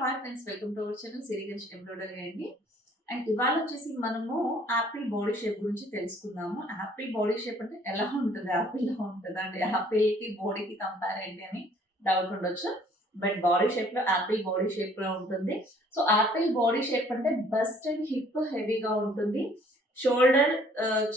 Hi friends, welcome to our channel Siriganj embroidery అండి. And ఇవాళ వచ్చేసి మనము యాపిల్ బాడీ షేప్ గురించి తెలుసుకుందాము. యాపిల్ బాడీ షేప్ అంటే ఎలా ఉంటుంది, యాపిల్ లా ఉంటుందా అంటే యాపిల్ కి బాడీకి కంపేర్ ఏంటి అని డౌట్ ఉండొచ్చు. బట్ బాడీ షేప్ లో యాపిల్ బాడీ షేప్ లో ఉంటుంది. సో యాపిల్ బాడీ షేప్ అంటే బస్ట్ అండ్ హిప్ హెవీగా ఉంటుంది. షోల్డర్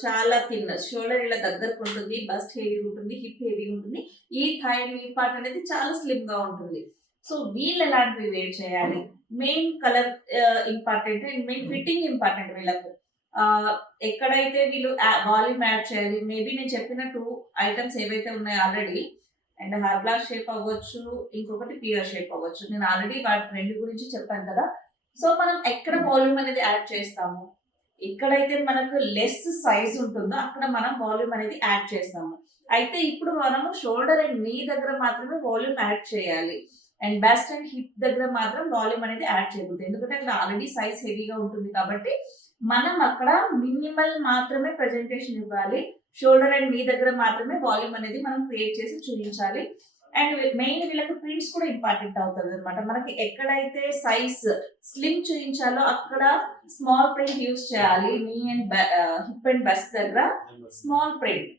చాలా థిన్, షోల్డర్ ఇలా దగ్గరకు ఉంటుంది, బస్ట్ హెవీ ఉంటుంది, హిప్ హెవీ ఉంటుంది. ఈ థై పార్ట్ అనేది చాలా స్లిమ్ గా ఉంటుంది. సో వీళ్ళు ఎలాంటివి వేర్ చేయాలి, main colour important and main fitting important వీళ్ళకు. ఎక్కడైతే వీళ్ళు వాల్యూమ్ యాడ్ చేయాలి, మేబీ నేను చెప్పిన 2 ఐటమ్స్ ఏవైతే ఉన్నాయో ఆల్రెడీ, అండ్ హర్బ్లా షేప్ అవ్వచ్చు, ఇంకొకటి పియర్ షేప్ అవ్వచ్చు. నేను ఆల్రెడీ వాటి రెండు గురించి చెప్పాను కదా. సో మనం ఎక్కడ వాల్యూమ్ అనేది యాడ్ చేస్తాము, ఎక్కడైతే మనకు లెస్ సైజ్ ఉంటుందో అక్కడ మనం వాల్యూమ్ అనేది యాడ్ చేస్తాము. అయితే ఇప్పుడు మనము షోల్డర్ అండ్ నీ దగ్గర మాత్రమే వాల్యూమ్ యాడ్ చేయాలి, అండ్ బెస్ట్ అండ్ హిప్ దగ్గర మాత్రం వాల్యూమ్ అనేది యాడ్ చేయకూడదు. ఎందుకంటే అక్కడ ఆల్రెడీ సైజ్ హెవీగా ఉంటుంది కాబట్టి మనం అక్కడ మినిమల్ మాత్రమే ప్రెజెంటేషన్ ఇవ్వాలి. షోల్డర్ అండ్ నీ దగ్గర మాత్రమే వాల్యూమ్ అనేది మనం క్రియేట్ చేసి చూపించాలి. అండ్ మెయిన్ వీళ్ళకి ప్రింట్స్ కూడా ఇంపార్టెంట్ అవుతుంది అనమాట. మనకి ఎక్కడైతే సైజ్ స్లిమ్ చూపించాలో అక్కడ స్మాల్ ప్రింట్ యూజ్ చేయాలి. నీ అండ్ హిప్ అండ్ బెస్ట్ దగ్గర స్మాల్ ప్రింట్,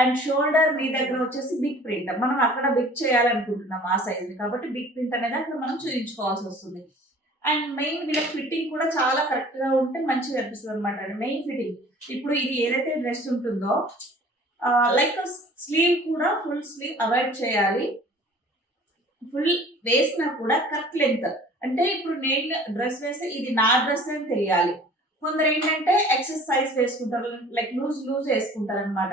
అండ్ షోల్డర్ మీ దగ్గర వచ్చేసి బిగ్ ప్రింట్. మనం అక్కడ బిగ్ చేయాలనుకుంటున్నాం ఆ సైజ్ ని, కాబట్టి బిగ్ ప్రింట్ అనేది అక్కడ మనం చూపించుకోవాల్సి వస్తుంది. అండ్ మెయిన్ వీళ్ళ ఫిట్టింగ్ కూడా చాలా కరెక్ట్ గా ఉంటే మంచిగా అనిపిస్తుంది అనమాట. మెయిన్ ఫిట్టింగ్ ఇప్పుడు ఇది ఏదైతే డ్రెస్ ఉంటుందో లైక్ స్లీవ్ కూడా ఫుల్ స్లీవ్ అవాయిడ్ చేయాలి. ఫుల్ వేసినా కూడా కరెక్ట్ లెంత్, అంటే ఇప్పుడు నేను డ్రెస్ వేస్తే ఇది నా డ్రెస్ అని తెలియాలి. కొందరు ఏంటంటే ఎక్సెస్ సైజ్ వేసుకుంటారు, లైక్ లూజ్ వేసుకుంటారు అనమాట.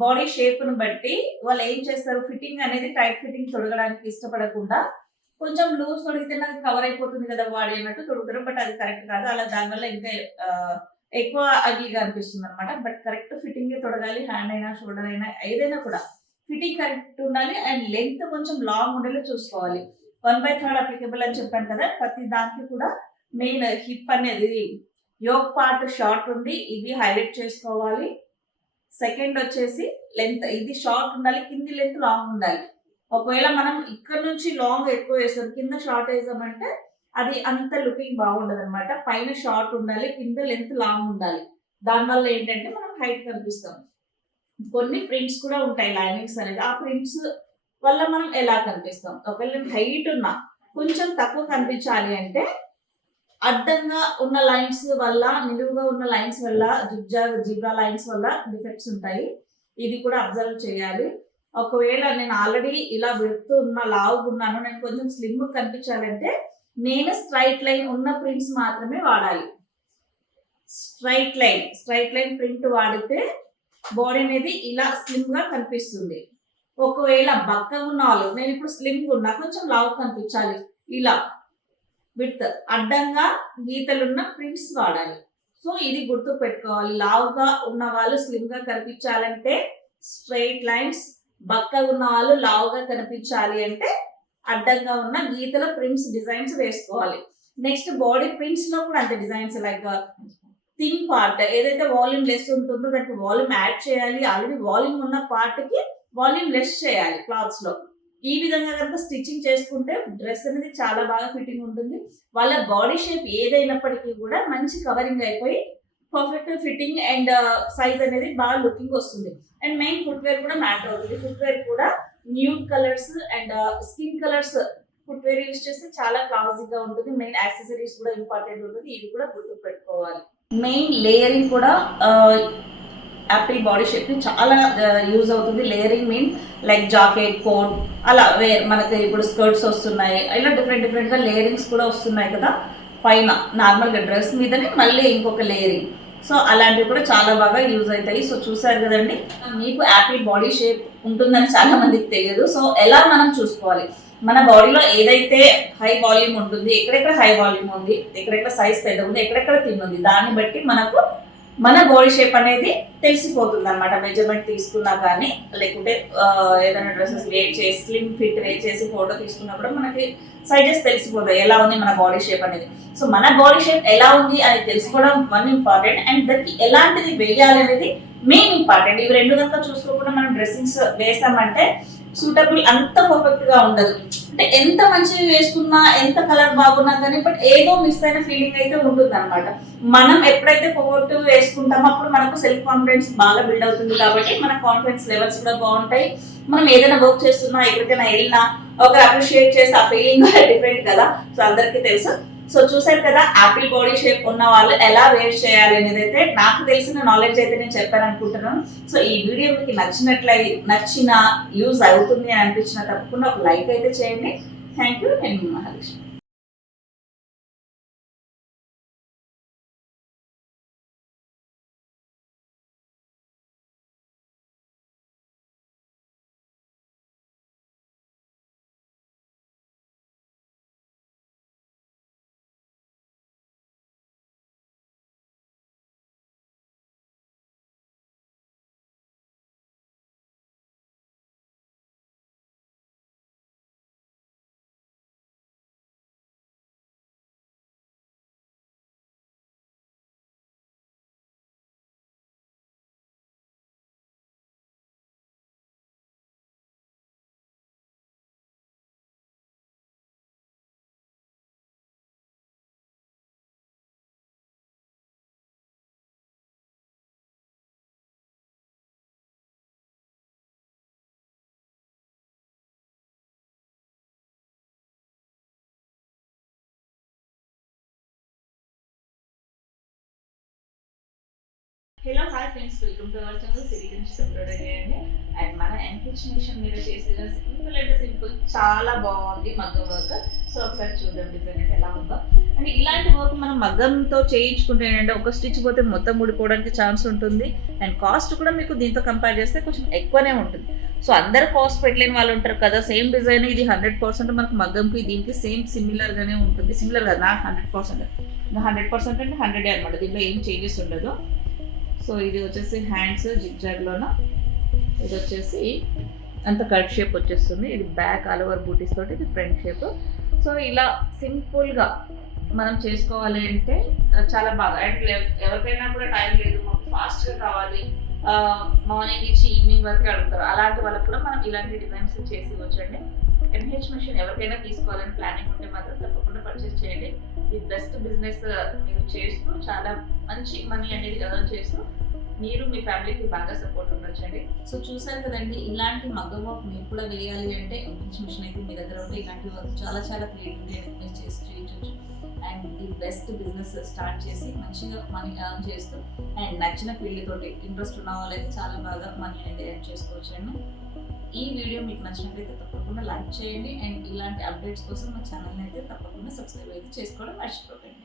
బాడీ షేప్ ను బట్టి వాళ్ళు ఏం చేస్తారు, ఫిట్టింగ్ అనేది టైట్ ఫిట్టింగ్ తొడగడానికి ఇష్టపడకుండా కొంచెం లూజ్ తొడిగితే నాకు కవర్ అయిపోతుంది కదా బాడీ అన్నట్టు తొడుగుతారు. బట్ అది కరెక్ట్ కాదు. అలా దానివల్ల ఇంకా ఎక్కువ అగిగా అనిపిస్తుంది అనమాట. బట్ కరెక్ట్ ఫిట్టింగ్ తొడగాలి. హ్యాండ్ అయినా షోల్డర్ అయినా ఏదైనా కూడా ఫిట్టింగ్ కరెక్ట్ ఉండాలి. అండ్ లెంత్ కొంచెం లాంగ్ ఉండేలా చూసుకోవాలి. 1/3 అప్లికబుల్ అని చెప్పాను కదా. ప్రతి దానికి కూడా మెయిన్ హిప్ అనేది యోక్ పార్ట్ షార్ట్ ఉండి ఇది హైలైట్ చేసుకోవాలి. సెకండ్ వచ్చేసి లెంత్, ఇది షార్ట్ ఉండాలి, కింది లెంత్ లాంగ్ ఉండాలి. ఒకవేళ మనం ఇక్కడ నుంచి లాంగ్ ఎక్కువ వేస్తాం, కింద షార్ట్ వేసామంటే అది అంత లుకింగ్ బాగుండదు అనమాట. పైన షార్ట్ ఉండాలి, కింద లెంత్ లాంగ్ ఉండాలి. దానివల్ల ఏంటంటే మనం హైట్ కనిపిస్తాం. కొన్ని ప్రింట్స్ కూడా ఉంటాయి లైనింగ్స్ అనేది, ఆ ప్రింట్స్ వల్ల మనం ఎలా కనిపిస్తాం. ఒకవేళ హైట్ ఉన్నా కొంచెం తక్కువ కనిపించాలి అంటే అడ్డంగా ఉన్న లైన్స్ వల్ల, నిలువుగా ఉన్న లైన్స్ వల్ల, జిబ్రా లైన్స్ వల్ల డిఫెక్ట్స్ ఉంటాయి. ఇది కూడా అబ్జర్వ్ చేయాలి. ఒకవేళ నేను ఆల్రెడీ ఇలా వెళ్తూ ఉన్న లావుగున్నాను, నేను కొంచెం స్లిమ్ కనిపించాలంటే నేను స్ట్రైట్ లైన్ ఉన్న ప్రింట్స్ మాత్రమే వాడాలి. స్ట్రైట్ లైన్ ప్రింట్ వాడితే బాడీ అనేది ఇలా స్లిమ్ గా కనిపిస్తుంది. ఒకవేళ బక్క ఉన్న వాళ్ళు, నేను ఇప్పుడు స్లిమ్ ఉన్నా కొంచెం లావు కనిపించాలి, ఇలా విత్ అడ్డంగా గీతలున్న ప్రింట్స్ వాడాలి. సో ఇది గుర్తు పెట్టుకోవాలి. లావుగా ఉన్న వాళ్ళు స్లిమ్ గా కనిపించాలంటే స్ట్రైట్ లైన్స్, బక్కగా ఉన్న వాళ్ళు లావుగా కనిపించాలి అంటే అడ్డంగా ఉన్న గీతల ప్రింట్స్ డిజైన్స్ వేసుకోవాలి. నెక్స్ట్ బాడీ ప్రింట్స్ లో కూడా అంతే డిజైన్స్, లైక్ థిన్ పార్ట్ ఏదైతే వాల్యూమ్ లెస్ ఉంటుందో దానికి వాల్యూమ్ యాడ్ చేయాలి. ఆల్రెడీ వాల్యూమ్ ఉన్న పార్ట్ కి వాల్యూమ్ లెస్ చేయాలి క్లాత్స్ లో. ఈ విధంగా కనుక స్టిచ్చింగ్ చేసుకుంటే డ్రెస్ అనేది చాలా బాగా ఫిట్టింగ్ ఉంటుంది. వాళ్ళ బాడీ షేప్ ఏదైనప్పటికీ కూడా మంచి కవరింగ్ అయిపోయి పర్ఫెక్ట్ ఫిట్టింగ్ అండ్ సైజ్ అనేది బాగా లుకింగ్ వస్తుంది. అండ్ మెయిన్ ఫుట్వేర్ కూడా మ్యాటర్ అవుతుంది. ఫుట్వేర్ కూడా nude colours and skin colours footwear use చేస్తే చాలా క్లాసీగా ఉంటుంది. మెయిన్ యాక్సెసరీస్ కూడా ఇంపార్టెంట్ ఉంటుంది, ఇది కూడా గుర్తు పెట్టుకోవాలి. మెయిన్ లేయరింగ్ కూడా యాపిల్ బాడీ షేప్ కి చాలా యూజ్ అవుతుంది. Layering mean like jacket, coat, అలా మనకి ఇప్పుడు స్కర్ట్స్ వస్తున్నాయి, ఇలా డిఫరెంట్ గా లేయరింగ్స్ కూడా వస్తున్నాయి కదా. పైన నార్మల్ గా డ్రెస్ మీదనే మళ్ళీ ఇంకొక లేయరింగ్. సో అలాంటివి కూడా చాలా బాగా యూజ్ అవుతాయి. సో చూసారు కదండి, మీకు యాపిల్ బాడీ షేప్ ఉంటుందని చాలా మందికి తెలియదు. సో ఎలా మనం చూసుకోవాలి, మన బాడీలో ఏదైతే హై వాల్యూమ్ ఉంటుంది, ఎక్కడెక్కడ హై వాల్యూమ్ ఉంది, ఎక్కడెక్కడ సైజ్ పెద్ద ఉంది, ఎక్కడెక్కడ థిన్ ఉంది, దాన్ని బట్టి మనకు మన బాడీ షేప్ అనేది తెలిసిపోతుంది అనమాట. మెజర్మెంట్ తీసుకున్నా కానీ, లేకుంటే ఏదైనా డ్రెస్సెస్ వేర్ చేసి స్లిమ్ ఫిట్ వేర్ చేసి ఫోటో తీసుకున్నప్పుడు మనకి సైజెస్ తెలిసిపోతాయి ఎలా ఉంది మన బాడీ షేప్ అనేది. సో మన బాడీ షేప్ ఎలా ఉంది అని తెలుసుకోవడం వన్ ఇంపార్టెంట్, అండ్ దానికి ఎలాంటిది వేయాలి అనేది మెయిన్ ఇంపార్టెంట్. ఇవి రెండు కనుక చూసుకోకుండా మనం డ్రెస్సింగ్స్ వేసామంటే సూటబుల్ అంత పర్ఫెక్ట్ గా ఉండదు. అంటే ఎంత మంచిగా వేసుకున్నా ఎంత కలర్ బాగున్నా కానీ బట్ ఏదో మిస్ అయిన ఫీలింగ్ అయితే ఉంటుంది అనమాట. మనం ఎప్పుడైతే పర్ఫెక్ట్ వేసుకుంటామో అప్పుడు మనకు సెల్ఫ్ కాన్ఫిడెన్స్ బాగా బిల్డ్ అవుతుంది కాబట్టి మన కాన్ఫిడెన్స్ లెవెల్స్ కూడా బాగుంటాయి. మనం ఏదైనా వర్క్ చేస్తున్నా ఎక్కడికైనా వెళ్ళినా ఒక అప్రిషియేట్ చేసి ఆ ఫీలింగ్ డిఫరెంట్ కదా. సో అందరికీ తెలుసు. సో చూసారు కదా యాపిల్ బాడీ షేప్ ఉన్న వాళ్ళు ఎలా వేర్ చేయాలి అనేది అయితే నాకు తెలిసిన నాలెడ్జ్ అయితే నేను చెప్పాను అనుకుంటున్నాను. సో ఈ వీడియో మీకు నచ్చిన యూజ్ అవుతుంది అని అనిపించిన తప్పకుండా ఒక లైక్ అయితే చేయండి. Thank you. నేను Mahalakshmi. Hello hi friends, welcome to our channel Sirigans embroidery అండి. అండ్ మన ఎంపిచ్ మిషన్ మీద చేసిన సింపుల్ అంటే సింపుల్ చాలా బాగుంది మగ్గం వర్క్. సో ఒకసారి చూద్దాం డిజైన్ అయితే ఎలా ఉందో. అండ్ ఇలాంటి వర్క్ మనం మగ్గంతో చేయించుకుంటే ఏంటంటే ఒక స్టిచ్ పోతే మొత్తం ఊడిపోవడానికి ఛాన్స్ ఉంటుంది. అండ్ కాస్ట్ కూడా మీకు దీంతో కంపేర్ చేస్తే కొంచెం ఎక్కువనే ఉంటుంది. సో అందరు కాస్ట్ పెట్టలేని వాళ్ళు ఉంటారు కదా. సేమ్ డిజైన్ ఇది 100% మనకు మగ్గంకి దీనికి సేమ్ సిమిలర్గానే ఉంటుంది. సిమిలర్ కదా, నాకు 100%. 100% అంటే 100 అనమాట. దీంట్లో ఏం చేంజెస్ ఉండదు. సో ఇది వచ్చేసి హ్యాండ్స్ జిగ్జాగ్లోన, ఇది వచ్చేసి అంత కట్ షేప్ వచ్చేస్తుంది. ఇది బ్యాక్ ఆల్ ఓవర్ బూటీస్ తోటి, ఇది ఫ్రంట్ షేప్. సో ఇలా సింపుల్గా మనం చేసుకోవాలి అంటే చాలా బాగా. అండ్ ఎవరికైనా కూడా టైం లేదు, మాకు ఫాస్ట్గా కావాలి, మార్నింగ్ నుంచి ఈవినింగ్ వరకు అడుగుతారు, అలాంటి వాళ్ళకి కూడా మనం ఇలాంటి డిజైన్స్ చేసి ఇవ్వచ్చండి. ఎంహెచ్ మిషన్ ఎవరికైనా తీసుకోవాలని ప్లానింగ్ ఉంటే మాత్రం తప్పకుండా పర్చేస్ చేయండి. ఇది బెస్ట్ బిజినెస్ మీరు చేస్తూ చాలా మంచి మనీ అనేది ఎర్న్ చేస్తూ మీరు మీ ఫ్యామిలీకి బాగా సపోర్ట్ ఉండొచ్చండి. సో చూసారు కదండి, ఇలాంటి మగ్గం వర్క్ మీరు కూడా వేయాలి అంటే ఎంహెచ్ మిషన్ అయితే మీ దగ్గర ఉంటే ఇలాంటి వర్క్ చాలా చాలా క్రియేటివ్గా చేసి చేయించవచ్చు. అండ్ ఈ బెస్ట్ బిజినెస్ స్టార్ట్ చేసి మంచిగా మనీ ఎర్న్ చేస్తూ అండ్ నచ్చిన ఫీల్డ్ తోటి ఇంట్రెస్ట్ ఉన్న వాళ్ళైతే చాలా బాగా మనీ అనేది ఎర్న్ చేసుకోవచ్చు అండి. ఈ వీడియో మీకు నచ్చినట్లయితే తప్పకుండా లైక్ చేయండి. అండ్ ఇలాంటి అప్డేట్స్ కోసం మా ఛానల్ని అయితే తప్పకుండా సబ్స్క్రైబ్ అయితే చేసుకోవడం మర్చిపోకండి.